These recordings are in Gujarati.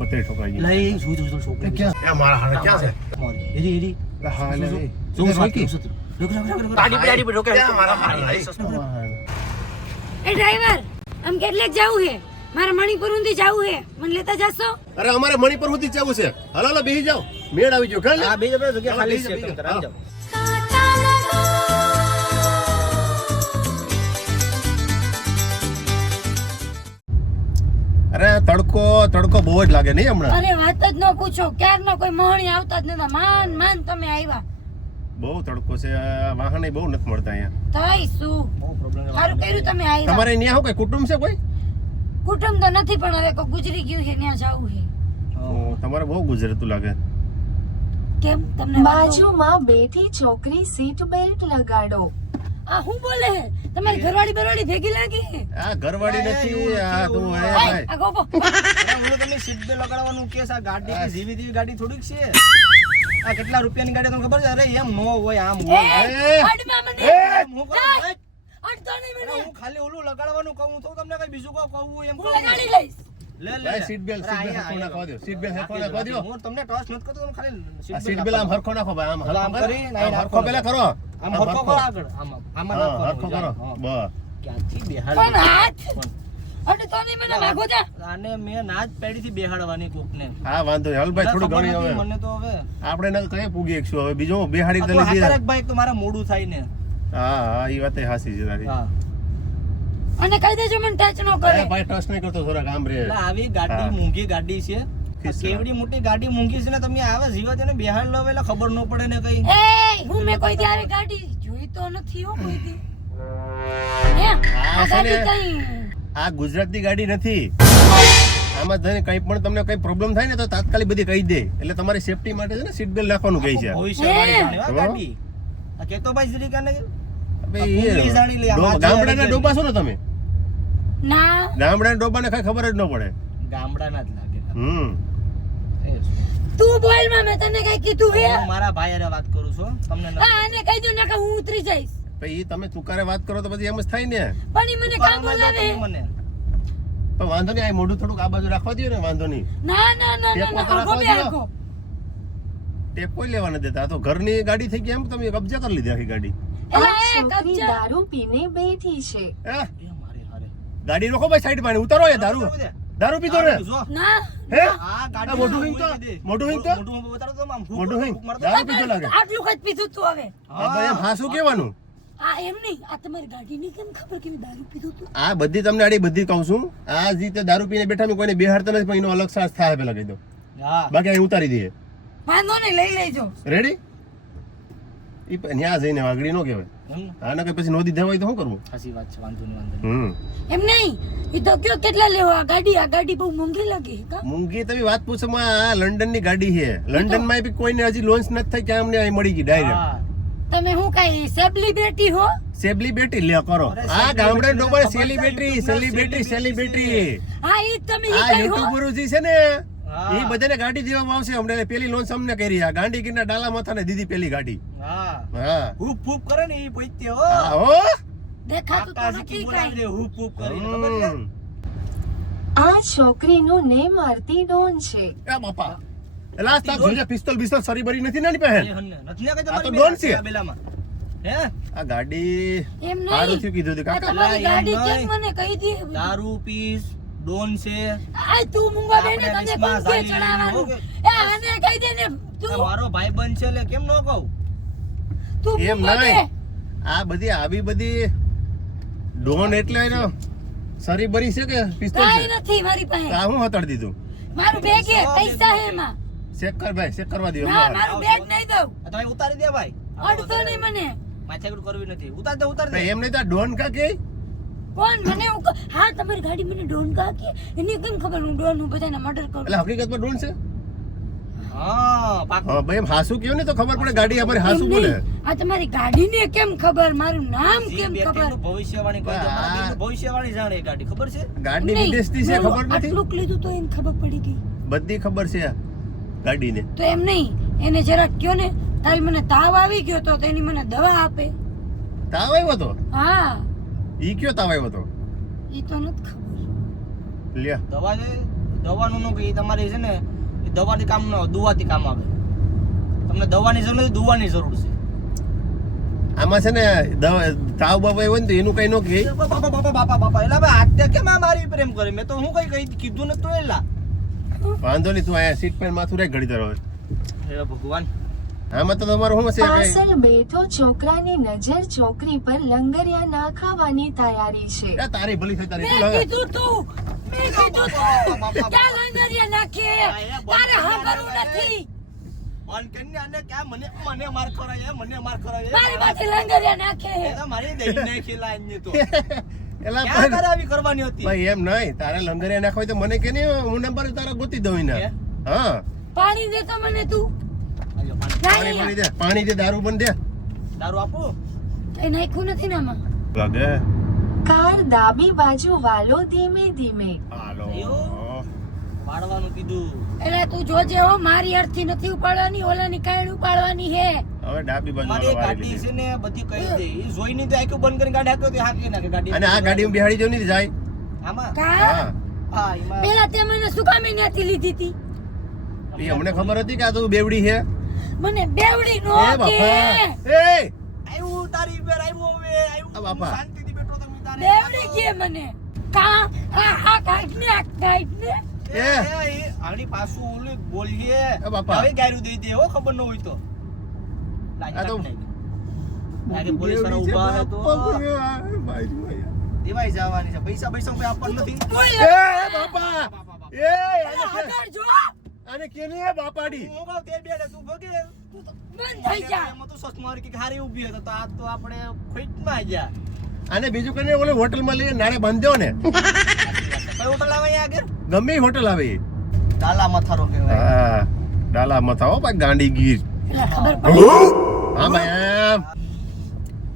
પતરી ઠોકાઈ ગઈ લઈ શું છોકરી ક્યાં એ મારા હારે ક્યાં છે એરી એરી હા લે શું સાકી ગાડી પર રોકે મારા હારે એ ડ્રાઈવર આમ કેટલેક જાવું હે મારે મણિપુર સુધી જાવું હે મને લેતા જાશો અરે અમારે મણિપુર સુધી જવું છે હાલો હાલો બેસી જાઓ મેળ આવી ગયો ખાલી આ બે જગ્યા ખાલી છે તમે કરાવી જાઓ અરે તડકો બહુ જ લાગે નહીં હમણાં અરે વાત જ ન પૂછો ક્યારનો કોઈ મોહણી આવતા જ નતા માન તમે આવ્યા બહુ તડકો છે વાહન બહુ નથી મળતા અહીંયા તઈ શું બહુ પ્રોબ્લેમ સારું કર્યું તમે આવ્યા તમારે અહીંયા શું કઈ કુટુંબ છે કોઈ કુટુંબ તો નથી પણ હવે કોઈ ગુજરી ગયું છે ત્યાં જાવું છે તમારે બહુ ગુજરતું લાગે કેમ તમને બાજુમાં બેઠી છોકરી સીટ બેલ્ટ લગાડો આ હું બોલે હે તમારી ઘરવાળી બરવાળી ભેગી લાગી હે આ ઘરવાળી નથી આ તું હે આ ભાઈ ગોપો હું તમને સીટ બેલ્ટ લગાડવાનું કે આ ગાડી કે જીવી જેવી ગાડી થોડીક છે આ કેટલા રૂપિયાની ગાડી તમને ખબર છે અરે એમ નો હોય આમ હોય અડમાં મને હું કહું અડતો નહીં મને હું ખાલી ઓલું લગાડવાનું કહું તો તમને કઈ બીજું કહું એમ હું કહું લગાડી લઈશ લે ભાઈ સીટ બેલ્ટ હરખો નાખવા દો સીટ બેલ્ટ હરખો નાખવા દો હું તમને ટોસ નથી કરતો તમે ખાલી આ સીટ બેલ્ટ આમ હરખો નાખો ભાઈ આમ આમ કરી, આમ હરખો પેલા કરો આમ હરખો કરો આગળ આમાં હા, નાખવાનું હરખો કરો બસ ક્યાંથી બેહાડ પણ હાથ અડતો નહીં મને માગો જા આને મેં ના જ પેડીથી બેહાડવાની કોકને હા વાંધો નહીં હાલ ભાઈ થોડું ઘણી હવે મને તો હવે આપણે ને કઈ પૂગી એકશું હવે બીજો બેહાડી આ તો તો લીધી હાકારક ભાઈ તો મારા મોડું થાય ને હા હા એ વાત હાસી છે તારી હા અને કહી દેજો મને ટચ ન કરે અરે ભાઈ ટ્રસ્ટ નહીં કરતો થોડા કામ રે એટલે આવી ગાડી હા. મૂંઘી ગાડી છે કેવડી મોટી ગાડી મૂંઘી છે ને તમે આવે જીવા છે ને બેહાડ લો એટલે ખબર ન પડે ને કઈ એ હું મેં કોઈ દી આવી ગાડી જોઈ તો નથી હો કોઈ દી હે આ છે ને. ગાડી કઈ આ ગુજરાતની ગાડી નથી આમાં તને કઈ પણ તમને કઈ પ્રોબ્લેમ થાય ને તો તાત્કાલિક બધી કહી દે એટલે તમારી સેફટી માટે છે ને સીટ બેલ્ટ નાખવાનું કહે છે ભવિષ્યવાણી જાણે હો હે. ગાડી આ કેતો ભાઈ શ્રી કાને ભાઈ, ઊંઘી જાણી લે, આમાં ગામડાના જે ડોબા છો ને તમે ના ગામડાના ડોબાને કઈ ખબર જ ન પડે ગામડાના જ લાગે હમ એ શું. તું બોલ માં મેં તને કઈ કીધું હે હું મારા ભાઈ હારે વાત કરું છું તમને ન- હા આને કહી દો ના કે હું ઉતરી જઈશ ભાઈ તમે તુકારે વાત કરો તો પછી એમ જ થાય ને પણ ઈ મને કામ બોલાવે મને પણ વાંધો નહીં આ મોઢું થોડુંક આ બાજુ રાખવા દો ને વાંધો નહીં ના ના ના ના ટેપ ના તો આગો બે રાખવા આગો ટેપ કોઈ લેવા નથી દેતા આ તો ઘરની ગાડી થઈ ગઈ એમ તમે કબજા કરી લીધી આખી ગાડી આ એલા એ છોકરી કબજા દારૂ પીને બેઠી છે હે? એ મારે હારે ગાડી રોકો ભાઈ સાઈડ માં ઉતારો એ દારૂ દારૂ પીધો ને જો, ના હે આ ગાડી આ મોઢું હિંગ તો મોઢું હિંગ તો મોઢું બતાડો તો આમ ફૂક મોઢું હિંગ ફૂક મારતો. દારૂ પીધો લાગે આટલું કઈ પીધું તું હવે હા ભાઈ એમ હાસું કહેવાનું આ એમ નહીં આ તમારી ગાડીની કેમ ખબર કેવી દારૂ પીધું તું આ બધી તમને આડી બધી કહું છું આ જ રીતે દારૂ પીને બેઠા મેં કોઈને બેહાડતા નથી પણ એનો અલગ સાસ થાય પેલા કહી દો હા બાકી અહીં ઉતારી દઈએ વાંધો નહીં લઈ લેજો રેડી ઈ ત્યાં જઈને વાગડી નો કહેવાય એમ આને કઈ પછી નોંધી દેવાય તો શું કરવું સાચી વાત છે વાંધો નહીં વાંધો નહીં. હમ એમ નહીં એ તો કયો કેટલા લેવો આ ગાડી બહુ મોંઘી લાગે કા મૂંગી તમે વાત પૂછો માં આ લંડન ની ગાડી છે લંડન માં બી કોઈને હજી લોન્ચ નથી થઈ કે અમને અહીં મળી ગઈ ડાયરેક્ટ હા તમે હું કઈ સેલિબ્રિટી હો સેલિબ્રિટી લે કરો આ ગામડે ડોબર સેલિબ્રિટી હા ઈ તમે ઈ આ કઈ હો યુટ્યુબરજી છે ને હા. એ બધાને ગાડી દેવામાં આવશે અમને પેલી લોન્ચ અમને કરી આ ગાંડી ગીરના ડાલા માથાને દીધી પેલી ગાડી હા હા હૂપ ફૂપ કરે ને ઈ પોઈતે હો હા હો દેખાતું તો કાકાજી નથી કી બોલાવે કઈ છે, હૂપ ફૂપ કરીને ખબર છે? હમ. આ છોકરીનું નેમ આરતી ડોન છે એ બાપા એલા આ જોજે પિસ્તોલ સરી બરી નથી ને આની પાસે એ હન્ને. નથી ને કઈ આ તો તમારી ડોન છે. બેલામાં. હે આ ગાડી એમ સારું નહીં થયું કીધું હતું આ કાકા તમારી એમ ગાડી નહીં. કેમ મને કહી દે દારૂ પીસ ડોન છે આ તું મુંગા બેને આપણે તને રિસ્કમાં કોણ કે સારી ચડાવવાનું ઓકે. એ આને કહી દે ને આ તું મારો ભાઈબંધ છે એટલે કેમ ન કહું તું એમ મુંગા દે નહીં આ બધી આવી બધી ડોન એટલે એનો સરી બરી છે કે પિસ્તોલ કાઈ છે નથી મારી તો પાસે આ હું હતાડી દીધું મારું બેગ હે પૈસા હે એમાં ચેક કર ભાઈ ચેક કરવા દો ના મારું બેગ નહીં દઉં આ તમે ઉતારી દે ભાઈ અડતો નહીં મને માથાકૂટ કરવી નથી ઉતાર દે ઉતાર દે ભાઈ એમ નહીં તો આ ડોન કા કે કોણ મને હા તમારી ગાડી મને ડોન કા કે એને કેમ ખબર હું ડોન હું બધાને મર્ડર કરું એટલે હકીકતમાં ડોન છે હા પાક હા ભાઈ એમ હાસુ કેવું ને તો ખબર પડે ગાડી અમારી હાસુ એમ બોલે નહીં. આ તમારી ગાડીને કેમ ખબર મારું નામ કેમ ખબર ભવિષ્યવાણી કહી દે આ- મારા દીકરી ભવિષ્યવાણી જાણે એ ગાડી ખબર છે ગાડી નહીં, વિદેશથી છે મારું ખબર નથી આટલું લીધું તો એને ખબર પડી ગઈ બધી ખબર છે આ ગાડીને તો એમ નહીં એને જરાક કયો ને તારી મને તાવ આવી ગયો તો તેની મને દવા આપે તાવ આવ્યો તો હા ઈ કયો તાવ આવ્યો તો એ તો નથી ખબર લ્યા દવા છે દવાનું નો કે ઈ તમારે છે ને ઈ દવાથી કામ ન આવે, દુવાથી કામ આવે. તમને દવાની જરૂર નથી, દુવાની જરૂર છે. આમાં છે ને તાવ બાબા હોય ને તો એનું કઈ ન કહે. બાપા એલા ભાઈ આત્યા કેમ આ મારી પ્રેમ કરે? મેં તો હું કઈ કીધું ને તો એલા. વાંધો નહીં, તું અહીંયા સીટ પર માથું રાખ ઘડી ધરો. હે ભગવાન. આમાં તો તમારું શું છે કઈ? પાછળ બેઠો છોકરાની નજર છોકરી પર લંગરિયા નાખાવાની તૈયારી છે. એ તારી ભલી થઈ તારી મેં કીધું તું ક્યાં લંગરિયા નાખે? તારે સાંભળવું નથી. ઓન કન્ને આને ક્યાં મને માર ખરાય, મને માર ખરાય. મારી પાસે લંગરિયા નાખે. એ તો મારી દઈ ને ખીલા અન્ય તો. એલા ક્યાં કરાવી કરવાની હતી? ભાઈ એમ નહીં, તારે લંગરિયા નાખો હોય તો મને કે નહીં, હું નંબર તારા ગોતી દઉં ને. હા પાણી દે તો મને તું. આજો પાણી. પાણી પાણી દે, પાણી દે, દારૂ પણ દે. દારૂ આપું? કઈ નાખ્યું નથી ને આમાં. લાગે કાર ડાબી બાજુ વાલો ધીમે ધીમે. હાલો પાડવાનું કીધું. એટલે તું જોજે હો, મારી અર્થી નથી ઉપાડવાની, ઓલાની કાયણ ઉપાડવાની હે. હવે ડાબી બાજુ મારી વાળી ગાડી લીધી. છે ને બધી કહી દે. ઈ જોઈને તો આખું બંધ કરીને ગાડી હાંક્યો તો હાંકી નાખે ગાડી. અને આ ગાડીમાં બેહાડી જો નહીં જાય. આમાં કા હા હા એમાં પેલા તે મને શું કામે ત્યાંથી લીધી હતી? એ અમને ખબર હતી કે આ તો બેવડી છે. મને બેવડી નો એ કે. બાપા એ આવ્યું તારી ઉપર આવ્યું હવે આવ્યું. આ બાપા. હું શાંતિથી બેઠો તો હું તારે બેવડી કે મને. કા આ કાઢ ને આ કાઢ ને. એ. આની પાછું ઓલું બોલીએ. એ બાપા. હવે ગાયરું દઈ દે હો, ખબર ન હોય તો. આ તો લાગે પોલીસ વાળા ઊભા હે તો ભાઈ દેવાઈ જવાની છે. પૈસા કોઈ આપવાનું નથી. એ બાપા એ આગળ જો. આને કે નહીં બાપાડી. હું કહું તે બેડે તું ભગે. બંધ થઈ જા. એમાં તો સસ મારી કે હારી ઊભી હતી તો આ તો આપણે ખોટમાં ગયા. આને બીજું કને ઓલે હોટલમાં લઈને નાળે બાંધ્યો ને. કઈ હોટલ આવે અહીંયા આગળ? ગમે ઈ હોટલ આવે. ડાલા મથારો કહેવાય. હા ડાલા મથાઓ ભાઈ ગાંડી ગીર. એટલે ખબર પડી. હા ભાઈ એમ.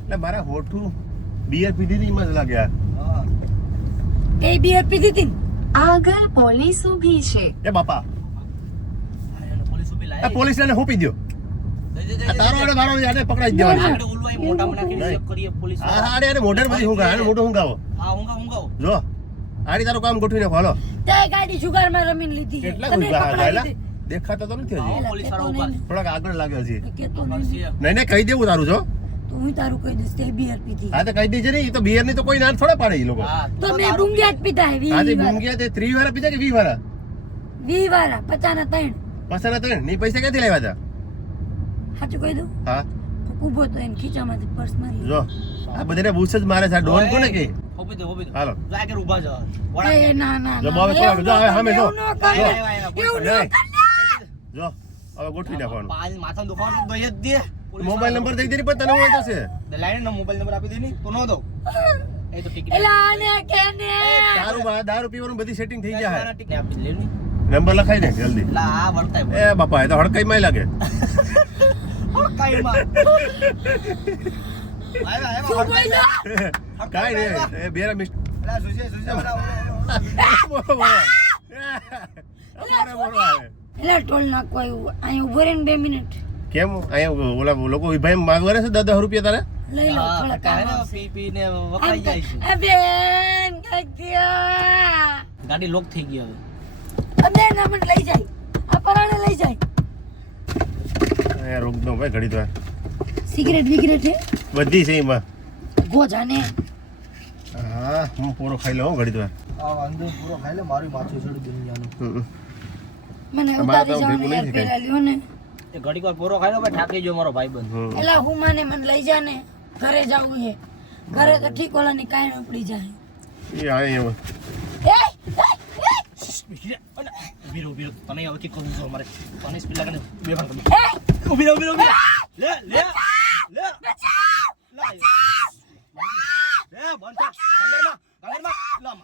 એટલે મારા હોઠું બિયર પીધી હતી મજ લાગ્યા. હા. કઈ બિયર પીધી હતી ને? આગળ પોલીસ ઊભી છે. એ બાપા એને પોલીસ ઊભી એ લાવી. પોલીસ ને હું પી દો. દે, આ તારો આને મારો આને પકડાઈ જ દેવાનો છે. આપણે ઓલું અહીં મોઢામાં નાખીને ચેક કરીએ પોલીસ. હા હા આને મોઢર બધી હું આને મોઢો હું ગાવો. હા ઊંઘાવો. જો આડી તારું કામ ગોઠવીને ફોલો. તે ગાડી જુગારમાં રમીને લીધી છે. કેટલા તને ગુસ્સા પકડાવી આલા દે. દેખાતા તો નથી હજી. હા, પોલીસ વાળા ઊભા છે. થોડાક આગળ લાગ્યો છે. કેતો ખબર નહીં. છે. નહીં નહીં કહી દેવું તારું જો. તો હું તારું કહી દઈશ તે બિયર પીધી. હા તો કહી દેજે ને, ઈ તો બિયર ની તો કોઈ ના થોડા પાડે ઈ લોકો. હા, તો મેં બુંગિયા જ પીધા હે, આજે 20 મૂંગિયા તે 30 વાળા પીધા કે 20 વાળા? 20 વાળા 50 ના 3. પસાના ત્રણ ની પૈસા ક્યાંથી લાવ્યા હતા? સાચું કહી દઉં? હા ઊભો તો એને ખીચામાંથી પર્સ મારી. જો આ બધાને બૂસ જ મારે છે. આ ડોન કોને કે? ઊભી દો. હાલો જો આગળ ઊભા છો. એ ના ના જો ના, બાબા એવું થોડા, જો હવે સામે જો. ન કર, જો. એવું ન નહીં. કર. જો હવે ગોઠવી નાખવાનું. માથા દુખાવાનું તો દઈ જ દે. મોબાઈલ નંબર દઈ દે ને, પણ તને હું જશે. લાઈન મોબાઈલ નંબર આપી દે ની તો નો દો. એ તો ટિકિટ એલા આને કે ને. દારૂ પીવાનું બધી સેટિંગ થઈ જાય. ટિકિટ આપી લે ની. નંબર લખાઈ દે જલ્દી. લા આ વર્તાય એ બાપા એ તો હડકાઈ માં લાગે. કાઈ માં શું બોલ્યો? કાઈ નહીં એ બેરા મિસ્ટ. લા સુજે એલા ટોલ નાખવા આવ્યું. અહીં ઉભો રહે ને 2 મિનિટ. કેમ અહીંયા ઓલા લોકો ભાઈ માંગવા છે 10 રૂપિયા તારે? લઈ લો હા થોડા કાઈ કામ ને આવશે. પી પી ને આમ વપરાઈ કર. જાય છે. એ બેન કાક્યા. ગાડી લોક થઈ ગઈ હવે. અંદર ના મને લઈ જાય. આ પરાણે લઈ જાય. એ રોક દો ભાઈ ઘડી તો. સિગરેટ બિગરેટ હે? બધી છે એમાં. ગો જાને. હા હું પૂરો ખાઈ લઉં ઘડી તો. આ અંદર પૂરો ખાઈ લે મારું માથું ચડી દુનિયાનું. મને અમારે તો ઉતારી ભેગું જવાનું યાર નથી પેલા લ્યો ને. એ ઘડીક વાર પૂરો ખાઈ લો ભાઈ ઠાકી જો મારો ભાઈબંધ. એલા હું માને મને લઈ જા ને. ઘરે જાવું છે. ઘરે તો ઠીક ઓલાની કાંઈ ન પડી જાય. એ આ એમાં. ઉભી રહો તને હવે કે કહું છું અમારે તને સ્પીડ લાગે ને બે ભાગ ઉભી રહો લે લે લે લા લે બંધ ગંગરમાં લા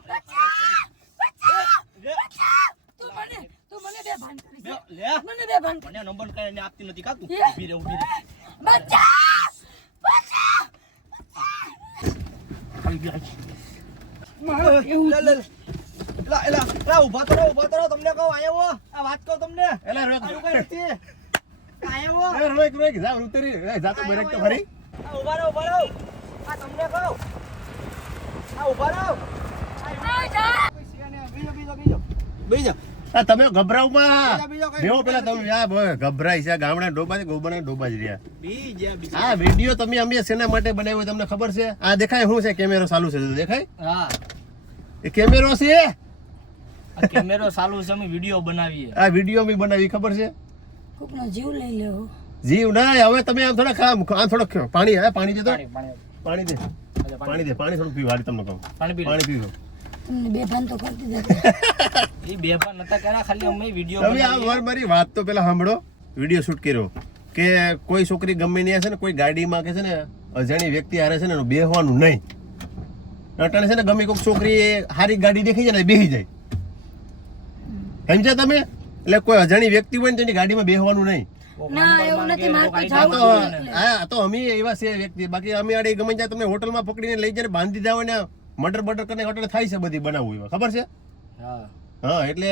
મારે તું મને બે ભાન કરી દે. લે મને બે ભાન કરી મને નંબર કાઢીને આપતી નથી કા તું લે. ઉભી રહે બચ્ચા બચ્ચા મારું કેવું લે લા ઉભા તો રહો તમને કહું આયો આ વાત કહું તમને એલા રોક. આયું કઈ નથી આયો એ રોક જા ઉતરી. એ જા તો બ્રેક તો ખરી. આ ઉભા રહો આ તમને કહું આ ઉભા રહો આ જા. બીજો આ તમે ગભરાવમાં બીજો કઈ બેહો પેલા તમે આ બોય ગભરાઈ છે ગામડા ડોબા ગોબરના ડોબા જ રહ્યા બી જ્યાં બી. આ વિડિયો તમે અમે શેના માટે બનાવ્યો તમને ખબર છે આ દેખાય શું છે કેમેરો ચાલુ છે દેખાય હા એ કેમેરો છે આ કેમેરો ચાલુ છે અમે વિડિયો બનાવીએ આ વિડિયો મે બનાવી ખબર છે કોકનો જીવ લઈ લેવો જીવ ના હવે તમે આમ થોડોક પાણી હે પાણી દે તો પાણી પાણી દે પાણી થોડું પીવા તમને કહું પાણી પી પાણી પીવો તમને બે ભાન તો કરતી જતી એ બે પણ નતા કર્યા ખાલી અમે વિડિયો તમે આ મારી વાત તો પેલા સાંભળો વિડિયો શૂટ કર્યો કે કોઈ છોકરી ગમે ની હશે ને કોઈ ગાડીમાં કે છે ને અજાણી વ્યક્તિ હારે છે ને એનું બેહવાનું નહીં અટાણે છે ને ગમે કોઈક છોકરી હારી ગાડી દેખી જાય ને બેહી જાય સમજ્યા તમે એટલે કોઈ અજાણી વ્યક્તિ હોય ને તેની ગાડીમાં બેહવાનું નહીં ના એવું નથી મારે તો આ જાવું તો જ નથી. આ તો અમે એવા છે વ્યક્તિ બાકી અમે આડે ગમે ત્યાં તમને હોટલમાં પકડીને લઈ જાય બાંધી જાવ ને મર્ડર બટર કરીને હોટલ થાય છે બધી બનાવવું એવા ખબર છે હા હા એટલે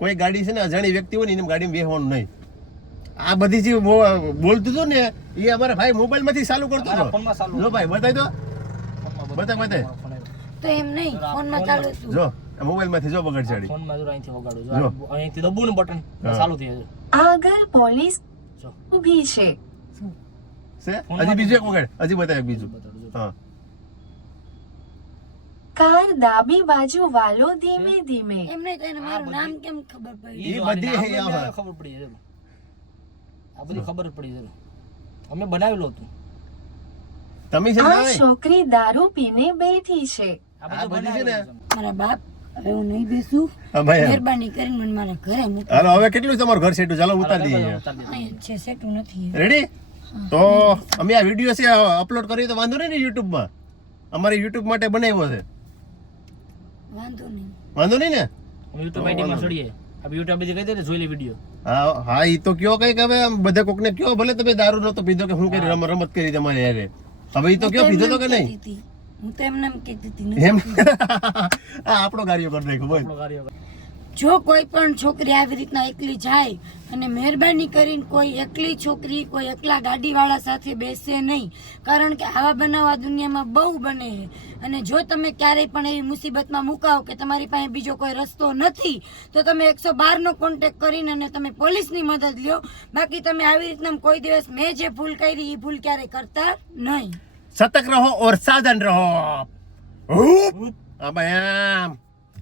કોઈ ગાડી છે ને અજાણી વ્યક્તિ હોય ને એને ગાડીમાં બેહવાનું નહીં આ બધી જે બોલતું હતું ને એ અમારા ભાઈ મોબાઈલ માંથી ચાલુ કરતો મારા હતો ફોનમાં ચાલુ જો ભાઈ બતાવી દો બતાય તો એમ નહીં ફોનમાં ચાલુ હતું જો મોબાઈલ માંથી જો બગડ ચાડી ફોનમાં જો અહીંથી વગાડું જો. જો અહીંથી દબું ને બટન હા. ચાલુ થઈ જશે આગળ પોલીસ જો ઊભી છે. છે હજી બીજું એક વગડ હજી બતાય બીજું બતાડું જો. હા કાર ડાબી બાજુ વાલો ધીમે ધીમે. એમ નહીં તો એને મારું નામ કેમ ખબર પડી ઈ જો બધી આની નામ હા. જ ખબર પડી જશે આ બધી ખબર જ પડી જશે અમે બનાવેલું હતું તમે છે આ ને છોકરી દારૂ પીને બેઠી છે. આ આ બધું બધી છે ને બનાવેલું છે. મારા બાપ હવે હું નહીં બેસું હા ભાઈ મહેરબાની કરીને મને મારા ઘરે મૂકો હાલો હવે કેટલું છે તમારું ઘર સેટું ચાલો ઉતાર દઈએ ઉતાર દીધું. અહીંયા છે સેટું નથી રેડી તો અમે આ વિડીયો છે અપલોડ કરીએ તો વાંધો નહીં ને YouTube માં અમારે YouTube માટે બનાવ્યો છે વાંધો નહીં વાંધો નહીં ને અમે YouTube ID માં ચડીએ આ YouTube બધી કહી દે ને જોઈ લે વિડિયો હા હા ઈ તો કયો કઈક હવે આમ બધા કોકને કયો ભલે તમે દારૂ નતો પીધો કે હું કરી રમત કરી તમારે યારે હવે ઈ તો કયો પીધો તો કે નહીં હું તો એમને એમ કહેતી હતી એમ આ આપણો કાર્યો કરી નાખ્યો બોલ આપણો કાર્ય જો કોઈ પણ છોકરી આવી રીતના એકલી જાય અને મહેરબાની કરીને કોઈ એકલી છોકરી કોઈ એકલા ગાડીવાળા સાથે બેસે નહીં કારણ કે આવા બનાવ આ દુનિયામાં બહુ બને છે અને જો તમે ક્યારેય પણ એવી મુસીબતમાં મુકાઓ કે તમારી પાસે બીજો કોઈ રસ્તો નથી તો તમે 112 નો કોન્ટેક્ટ કરીને અને તમે પોલીસની મદદ લ્યો બાકી તમે આવી રીતના કોઈ દિવસ મેં જે ભૂલ કરી એ ભૂલ ક્યારેય કરતા નહીં સતર્ક રહો ઓર સાવધાન રહો આ ભાઈ આમ